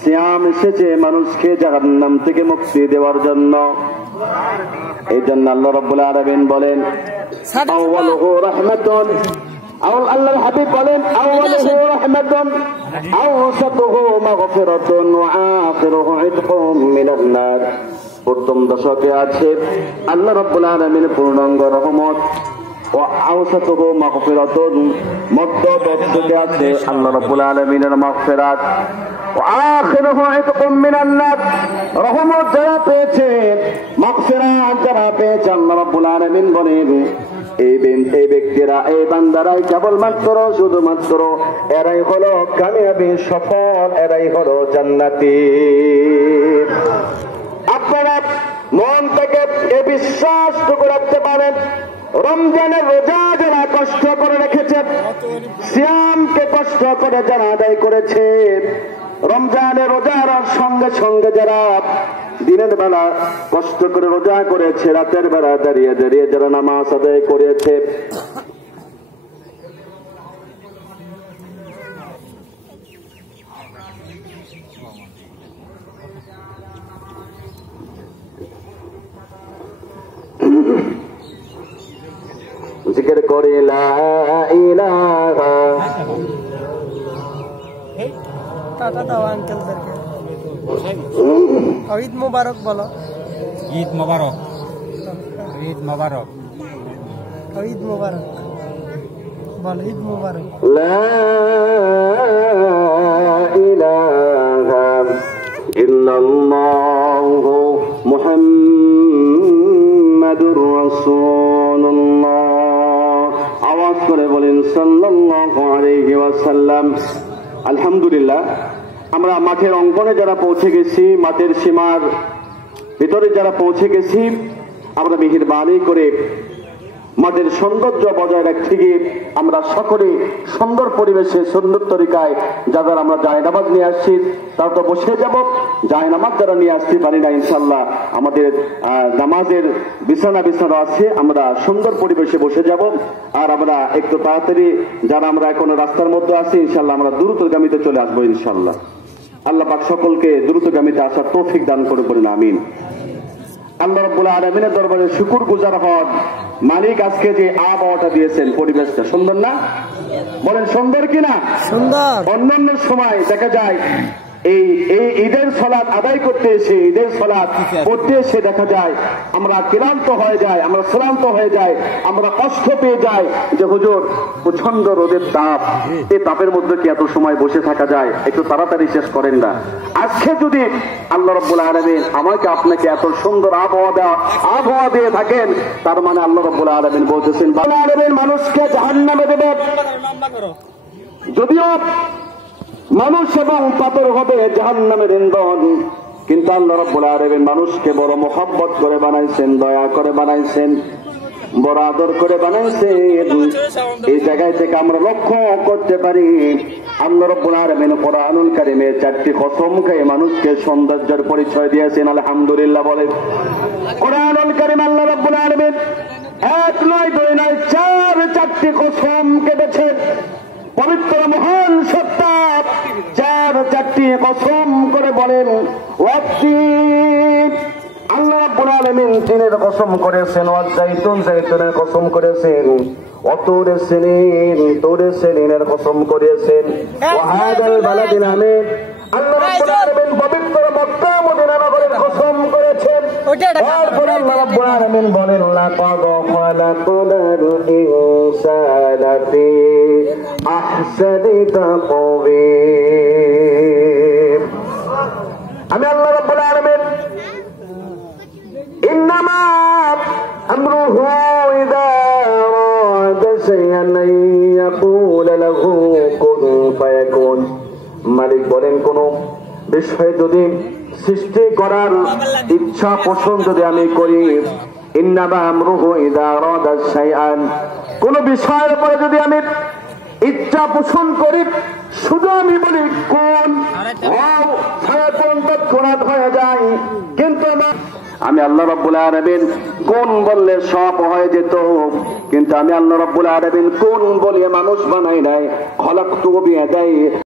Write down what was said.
সিয়াম এসেছে মানুষকে জাহান্নাম থেকে মুক্তি দেওয়ার জন্য। এই জন্য আল্লাহ রাব্বুল আলামিন বলেন আউয়ালুহু রাহমাতুন, আল্লাহর হাবিব বলেন আউয়ালুহু রাহমাতুন আওসাতুহু মাগফিরাতুন ওয়া আখিরুহু ইতকুম মিনান নার। প্রথম দশকে আছে আল্লাহ রাব্বুল আলামিনের পূর্ণাঙ্গ রহমত, ও আওসাতুহু মাগফিরাতুন মধ্য দশকে আছে আল্লাহ রাব্বুল আলামিনের মাগফিরাত, ও আখিরুহু ইতকুম মিনান নার। রহমত যারা পেয়েছে, মাগফিরাত যারা পেয়েছে, আল্লাহ রাব্বুল আলামিন বলেন এই ব্যক্তিরা, এই বান্দারাই কেবলমাত্র শুধুমাত্র এরাই হলো কামিয়াবি সফল, এরাই হলো জান্নাতি। আপনারা মন থেকে এ বিশ্বাসটুকু রাখতে পারেন, রমজানের রোজা যারা কষ্ট করে রেখেছে, সিয়ামকে কষ্ট করে যারা আদায় করেছে, রমজানের রোজার সঙ্গে সঙ্গে যারা দিনের বেলা কষ্ট করে রোজা করেছে, রাতের বেলা দাঁড়িয়ে দাঁড়িয়ে যারা নামাজ আদায় করেছে, জিকির করে লা ইলাহা। টাটা দাও আঙ্কেলদেরকে, ঈদ মোবারক বলো। ঈদ মোবারক, ঈদ মোবারক, ঈদ মোবারক বল, ঈদ মোবারক। লা ইলাহা ইল্লাল্লাহু মুহাম্মাদুর রাসূলুল্লাহ। আওয়াজ করে বলেন সাল্লাল্লাহু আলাইহি ওয়াসাল্লাম। আলহামদুলিল্লাহ, আমরা মাঠের অঙ্গনে যারা পৌঁছে গেছি, মাঠের সীমার ভিতরে যারা পৌঁছে গেছি, আমরা মেহেরবানি করে মাঠের সৌন্দর্য বজায় রাখতে গিয়ে আমরা সকলে সুন্দর পরিবেশে সুন্দর তরিকায় যাদের আমরা জায়নামাজ নিয়ে আসছি তারা তো বসে যাব। জায়নামাজ যারা নিয়ে আসতে পারি না, ইনশাল্লাহ আমাদের নামাজের বিছানা আছে, আমরা সুন্দর পরিবেশে বসে যাব। আর আমরা একটু তাড়াতাড়ি যারা আমরা এখন রাস্তার মধ্যে আছি, ইনশাল্লাহ আমরা দ্রুতগামীতে চলে আসবো ইনশাল্লাহ। আল্লাহ পাক সকলকে দ্রুতগামীতে আসার তৌফিক দান করে বলেন আমিন। আল্লাহ রাব্বুল আলামিনের দরবারে শুকর গুজার হন, মালিক আজকে যে আবহাওয়াটা দিয়েছেন, পরিবেশটা সুন্দর না? বলেন সুন্দর কিনা? সুন্দর। অন্যান্য সময় দেখা যায় এই ঈদের সালাত আদায় করতে এসে, ঈদের সালাত পড়তে এসে দেখা যায় আমরা ক্লান্ত হয়ে যাই, আমরা শ্রান্ত হয়ে যাই, আমরা কষ্ট পেয়ে যাই যে হুজুর প্রচন্ড রোদের তাপ, এই তাপের মধ্যে কি এত সময় বসে থাকা যায়, একটু তাড়াতাড়ি শেষ করেন না। আজকে যদি আল্লাহ রাব্বুল আলামিন আমাকে আপনাকে এত সুন্দর আবহাওয়া দিয়ে থাকেন, তার মানে আল্লাহ রাব্বুল আলামিন বলতেছেন মানুষকে জাহান্নামে দেবে। যদিও মানুষ এবং পাথর হবে জাহান্নামের ইন্ধন, কিন্তু আল্লাহ রাব্বুল আলামিন মানুষকে বড় মোহাব্বত করে বানাইছেন, দয়া করে বানাইছেন, বড় আদর করে বানাইছেন। এই জায়গায় থেকে আমরা লক্ষ্য করতে পারি আল্লাহ রাব্বুল আলামিন কোরআনুল কারীমে 4টি কসম খেয়ে মানুষকে সৌন্দর্যের পরিচয় দিয়েছেন। আলহামদুলিল্লাহ বলে কোরআনুল কারীম আল্লাহ রাব্বুল আলামিন 1 নয় 2 নয় 4টি কসম কেটেছেন। পবিত্র মহান সত্তা 4টি কসম করে বলেন ওয়াক্তিন। আল্লাহ রাব্বুল আলামিন তিনের কসম করেছেন, ওয়াজাইতুন জাইতুনের কসম করেছেন, অতুরে সিনিন তুরে সিনিনের কসম করেছেন, ওয়াহাদাল বালাদিল আমিন। আল্লাহ রাব্বুল আলামিন পবিত্র মক্কা মদিনা নগরের কসম করেছেন। তারপরে আল্লাহ রাব্বুল আলামিন বলেন লাকাদ খালাকুল ইনসানা ফি আহসানি তাকওয়িম। আমি আল্লাহ রাব্বুল আলামিন ইন্নামা আমরুহু ইযা আরাদা শাইআন ইয়াকুলা লাহু কুন ফায়াকুন। মালিক বলেন কোন বিষয় যদি সৃষ্টি করার ইচ্ছা পোষণ যদি আমি করি, ইন্নামা আমরুহু ইযা আরাদা শাইআন, কোন বিষয়ের উপরে যদি আমি ইচ্ছা পোষণ করি, শুধু আমি বলি কোন, ফায়াকুন তৎক্ষণাৎ হয়ে যায়। কিন্তু আমি আল্লাহ রাব্বুল আলামিন কোন বললে সব হয়ে যেত, কিন্তু আমি আল্লাহ রাব্বুল আলামিন কোন বলে মানুষ বানাই নাই। খলাকতু বিয়াদাই